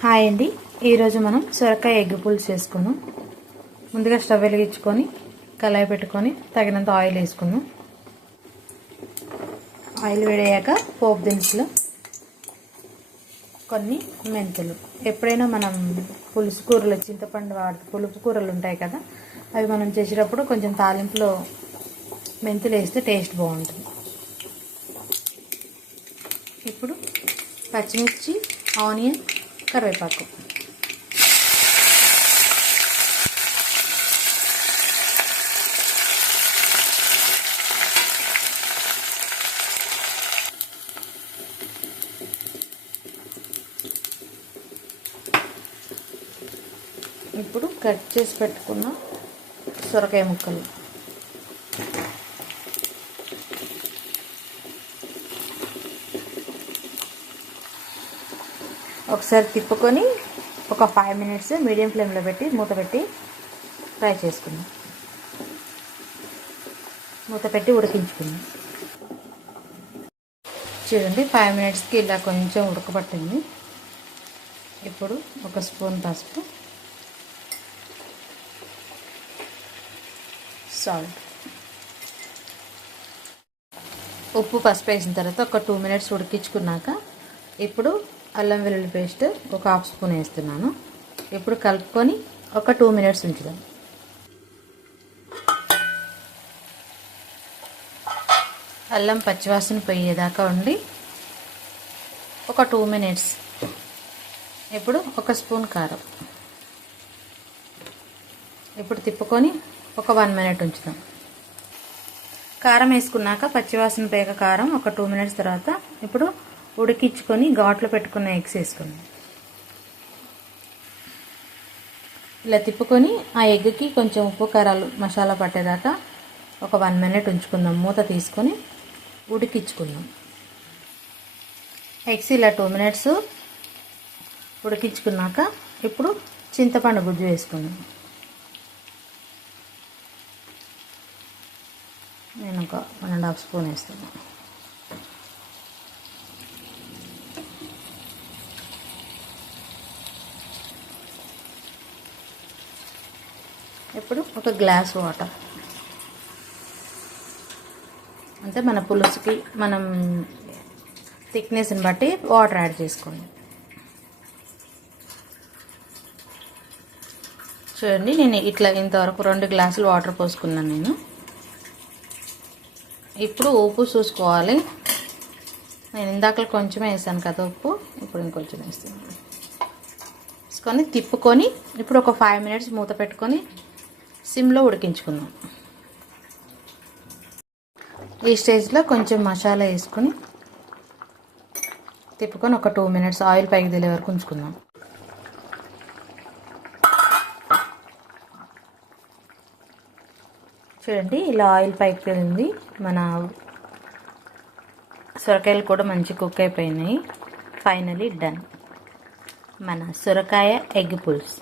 Hi అండి, ఈరోజు మనం సొరకాయ ఎగ్ పులుసు చేసుకుందాం. ముందుగా స్టవ్ వెలిగించుకొని కళాయి పెట్టుకొని తగినంత ఆయిల్ వేసుకుందాం. ఆయిల్ వేడయ్యాక పోపు దినుసులు, కొన్ని మెంతులు. ఎప్పుడైనా మనం పులుసు కూరలు చింతపండు పులుపు కూరలు ఉంటాయి కదా, అవి మనం చేసేటప్పుడు కొంచెం తాలింపులో మెంతులు వేస్తే టేస్ట్ బాగుంటుంది. ఇప్పుడు పచ్చిమిర్చి, ఆనియన్, కరివేపాకు. ఇప్పుడు కట్ చేసి పెట్టుకున్న సొరకాయ ముక్కలు. ఒకసారి తిప్పుకొని ఒక 5 మినిట్స్ మీడియం ఫ్లేమ్లో పెట్టి మూత పెట్టి ఫ్రై చేసుకుందాం. మూత పెట్టి ఉడికించుకుందాం. చూడండి, 5 మినిట్స్కి ఇలా కొంచెం ఉడకబట్టింది. ఇప్పుడు ఒక స్పూన్ పసుపు, సాల్ట్, ఉప్పు, పసుపు వేసిన తర్వాత ఒక 2 మినిట్స్ ఉడికించుకున్నాక ఇప్పుడు అల్లం వెల్లుల్లి పేస్ట్ ఒక 1/2 స్పూన్ వేస్తున్నాను. ఇప్పుడు కలుపుకొని ఒక 2 మినిట్స్ ఉంచుదాం. అల్లం పచ్చివాసన పోయేదాకా ఉండి ఒక 2 మినిట్స్. ఇప్పుడు ఒక స్పూన్ కారం. ఇప్పుడు తిప్పుకొని ఒక 1 మినిట్ ఉంచుదాం. కారం వేసుకున్నాక పచ్చివాసన పోయాక కారం ఒక 2 మినిట్స్ తర్వాత ఇప్పుడు ఉడికించుకొని ఘాట్లో పెట్టుకున్న ఎగ్స్ వేసుకుందాం. ఇలా తిప్పుకొని ఆ ఎగ్కి కొంచెం ఉప్పు కారాలు మసాలా పట్టేదాకా ఒక 1 మినిట్ ఉంచుకుందాం. మూత తీసుకొని ఉడికించుకుందాం. ఎగ్స్ ఇలా 2 మినిట్స్ ఉడికించుకున్నాక ఇప్పుడు చింతపండు గుజ్జు వేసుకుందాం. నేను ఒక 1.5 స్పూన్ వేస్తున్నాను. ఇప్పుడు ఒక గ్లాస్ వాటర్, అంటే మన పులుసుకి మనం థిక్నెస్ని బట్టి వాటర్ యాడ్ చేసుకోండి. చూడండి, నేను ఇట్లా ఇంతవరకు 2 గ్లాసులు వాటర్ పోసుకున్నాను నేను. ఇప్పుడు ఉప్పు చూసుకోవాలి. నేను ఇందాక కొంచెమే వేసాను కదా ఉప్పు, ఇప్పుడు ఇంకొంచెం వేస్తున్నాను. వేసుకొని తిప్పుకొని ఇప్పుడు ఒక 5 మినిట్స్ మూత పెట్టుకొని సిమ్లో ఉడికించుకుందాం. ఈ స్టేజ్లో కొంచెం మసాలా వేసుకొని తిప్పుకొని ఒక 2 మినిట్స్ ఆయిల్ పైకి తేలే వరకు ఉంచుకుందాం. చూడండి, ఇలా ఆయిల్ పైకి తేలింది. మన సొరకాయలు కూడా మంచి కుక్ అయిపోయినాయి. ఫైనలీ డన్ మన సొరకాయ ఎగ్ పులుసు.